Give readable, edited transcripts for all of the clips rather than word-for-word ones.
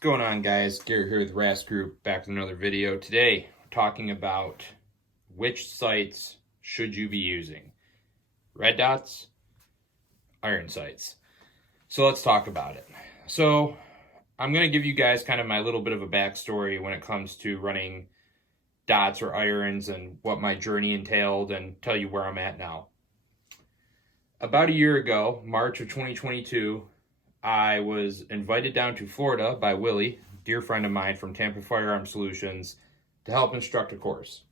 going on, guys? Garrett here with RAS Group, back with another video. Today, we're talking about which sights should you be using. Red dots, iron sights. So let's talk about it. So I'm going to give you guys kind of my little bit of a backstory when it comes to running dots or irons and what my journey entailed and tell you where I'm at now. About a year ago, March of 2022, I was invited down to Florida by Willie, a dear friend of mine from Tampa Firearm Solutions, to help instruct a course.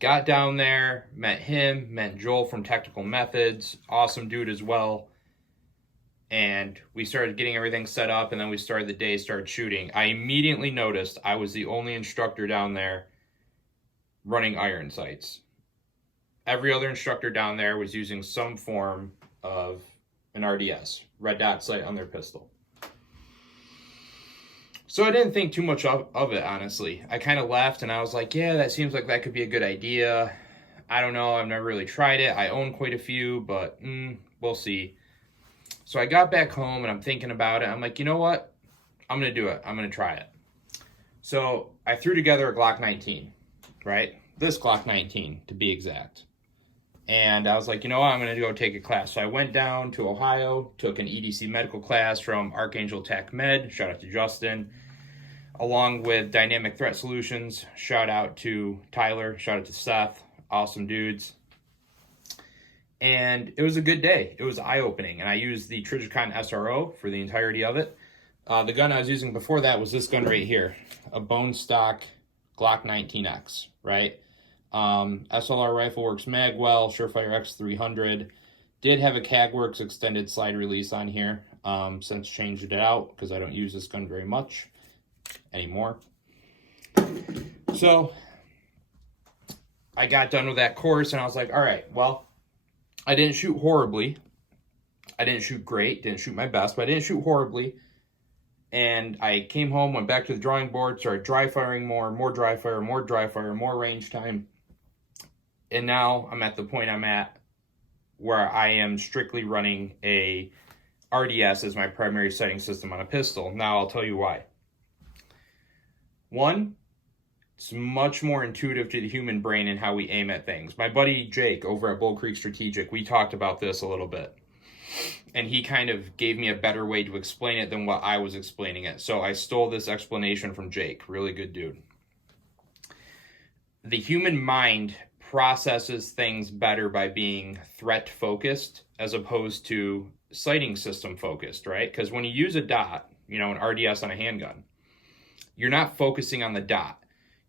Got down there, met him, met Joel from Technical Methods, awesome dude as well. And we started getting everything set up, and then we started the day, started shooting. I immediately noticed I was the only instructor down there running iron sights. Every other instructor down there was using some form of an RDS, red dot sight on their pistol. So I didn't think too much of it, honestly. I kind of left and I was like, yeah, that seems like that could be a good idea. I don't know, I've never really tried it. I own quite a few, but we'll see. So I got back home and I'm thinking about it. I'm like, you know what? I'm going to do it. I'm going to try it. So I threw together a Glock 19, right? This Glock 19 to be exact. And I was like, you know what, I'm going to go take a class. So I went down to Ohio, took an EDC medical class from Archangel Tech Med, shout out to Justin, along with Dynamic Threat Solutions, shout out to Tyler, shout out to Seth, awesome dudes. And it was a good day. It was eye-opening, and I used the Trijicon SRO for the entirety of it. The gun I was using before that was this gun right here, a bone stock Glock 19X, right? SLR rifle works mag well, Surefire X300. Did have a CAGWorks extended slide release on here. Since changed it out because I don't use this gun very much anymore. So I got done with that course and I was like, all right, well, I didn't shoot horribly. I didn't shoot great, didn't shoot my best, but I didn't shoot horribly. And I came home, went back to the drawing board, started dry firing more dry fire, more range time. And now I'm at the point I'm at where I am strictly running a RDS as my primary sighting system on a pistol. Now I'll tell you why. One, it's much more intuitive to the human brain and how we aim at things. My buddy Jake over at Bull Creek Strategic, we talked about this a little bit. And he kind of gave me a better way to explain it than what I was explaining it. So I stole this explanation from Jake, really good dude. The human mind processes things better by being threat focused as opposed to sighting system focused, right? Because when you use a dot, you know, an RDS on a handgun, you're not focusing on the dot.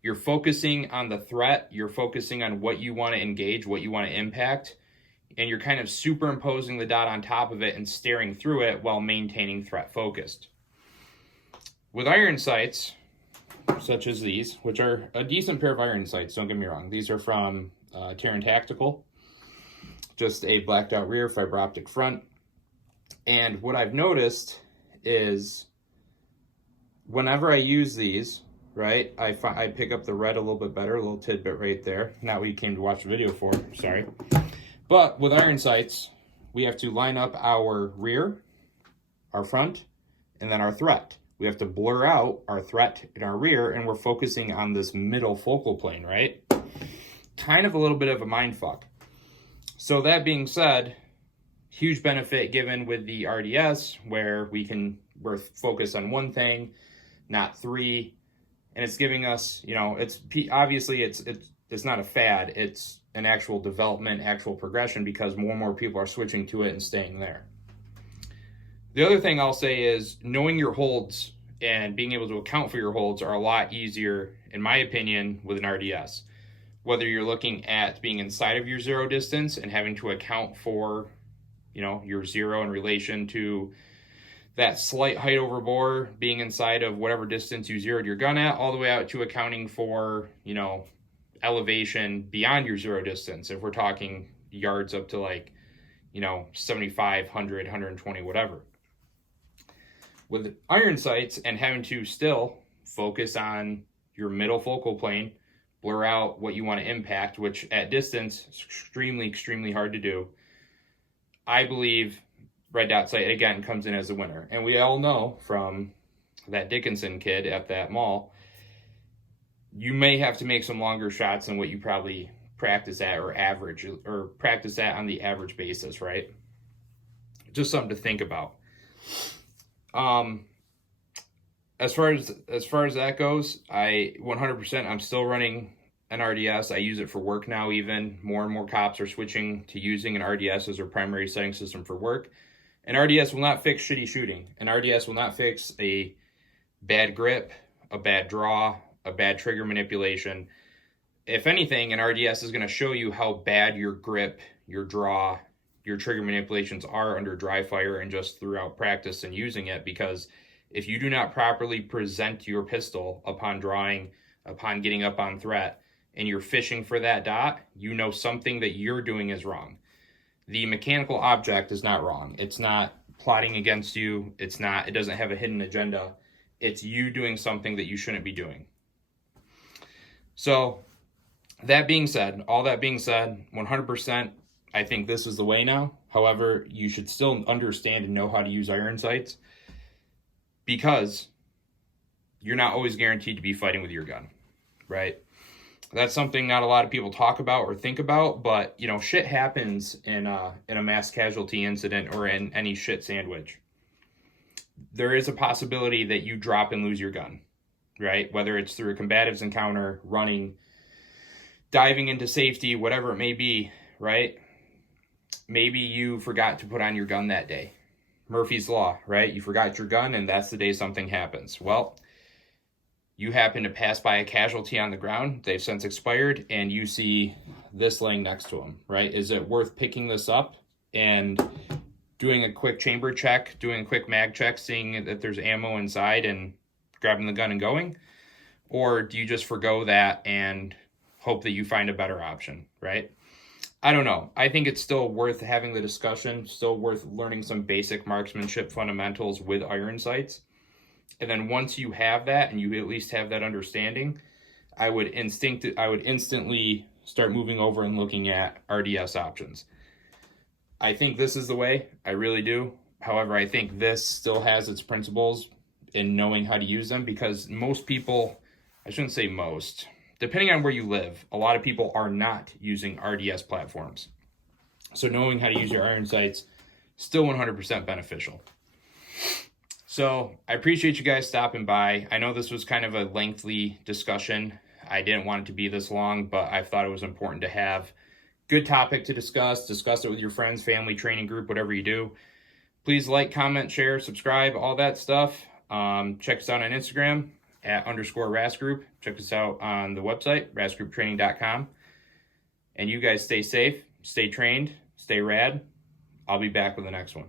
You're focusing on the threat. You're focusing on what you want to engage, what you want to impact, and you're kind of superimposing the dot on top of it and staring through it while maintaining threat focused. With iron sights, such as these, which are a decent pair of iron sights, don't get me wrong. These are from Terran Tactical, just a blacked out rear, fiber optic front. And what I've noticed is whenever I use these, right, I pick up the red a little bit better, a little tidbit right there. Not what you came to watch the video for, sorry. But with iron sights, we have to line up our rear, our front, and then our threat. We have to blur out our threat in our rear, and we're focusing on this middle focal plane, right? Kind of a little bit of a mind fuck. So that being said, huge benefit given with the RDS, where we're focused on one thing, not three, and it's giving us, you know, it's obviously it's not a fad, it's an actual development, actual progression, because more and more people are switching to it and staying there. The other thing I'll say is knowing your holds and being able to account for your holds are a lot easier, in my opinion, with an RDS. Whether you're looking at being inside of your zero distance and having to account for, you know, your zero in relation to that slight height over bore, being inside of whatever distance you zeroed your gun at, all the way out to accounting for, you know, elevation beyond your zero distance. If we're talking yards up to like, you know, 75, 100, 120, whatever. With iron sights and having to still focus on your middle focal plane, blur out what you want to impact, which at distance is extremely hard to do. I believe red dot sight, again, comes in as a winner. And we all know from that Dickinson kid at that mall, you may have to make some longer shots than what you probably practice at or average or practice at on the average basis, right? Just something to think about. As far as that goes, I 100% I'm still running an RDS. I use it for work now. Even more and more cops are switching to using an RDS as their primary sighting system for work. An RDS will not fix shitty shooting. An RDS will not fix a bad grip, a bad draw, a bad trigger manipulation. If anything, an RDS is going to show you how bad your grip, your draw, your trigger manipulations are under dry fire and just throughout practice and using it, because if you do not properly present your pistol upon drawing, upon getting up on threat, and you're fishing for that dot, you know something that you're doing is wrong. The mechanical object is not wrong. It's not plotting against you. It doesn't have a hidden agenda. It's you doing something that you shouldn't be doing. So that being said, all that being said, 100%, I think this is the way now. However, you should still understand and know how to use iron sights, because you're not always guaranteed to be fighting with your gun, right? That's something not a lot of people talk about or think about, but you know, shit happens in a mass casualty incident or in any shit sandwich. There is a possibility that you drop and lose your gun, right? Whether it's through a combatives encounter, running, diving into safety, whatever it may be, right? Maybe you forgot to put on your gun that day. Murphy's Law, right? You forgot your gun and that's the day something happens. Well, you happen to pass by a casualty on the ground, they've since expired, and you see this laying next to them, right? Is it worth picking this up and doing a quick chamber check, doing a quick mag check, seeing that there's ammo inside and grabbing the gun and going? Or do you just forgo that and hope that you find a better option, right? I don't know. I think it's still worth having the discussion, still worth learning some basic marksmanship fundamentals with iron sights. And then once you have that and you at least have that understanding, I would instantly start moving over and looking at RDS options. I think this is the way. I really do. However, I think this still has its principles in knowing how to use them, because most people, I shouldn't say most, depending on where you live, a lot of people are not using RDS platforms. So knowing how to use your iron sights, still 100% beneficial. So I appreciate you guys stopping by. I know this was kind of a lengthy discussion. I didn't want it to be this long, but I thought it was important to have good topic to discuss it with your friends, family, training group, whatever you do. Please like, comment, share, subscribe, all that stuff. Check us out on Instagram @_RASGroup. Check us out on the website, rasgrouptraining.com. And you guys stay safe, stay trained, stay rad. I'll be back with the next one.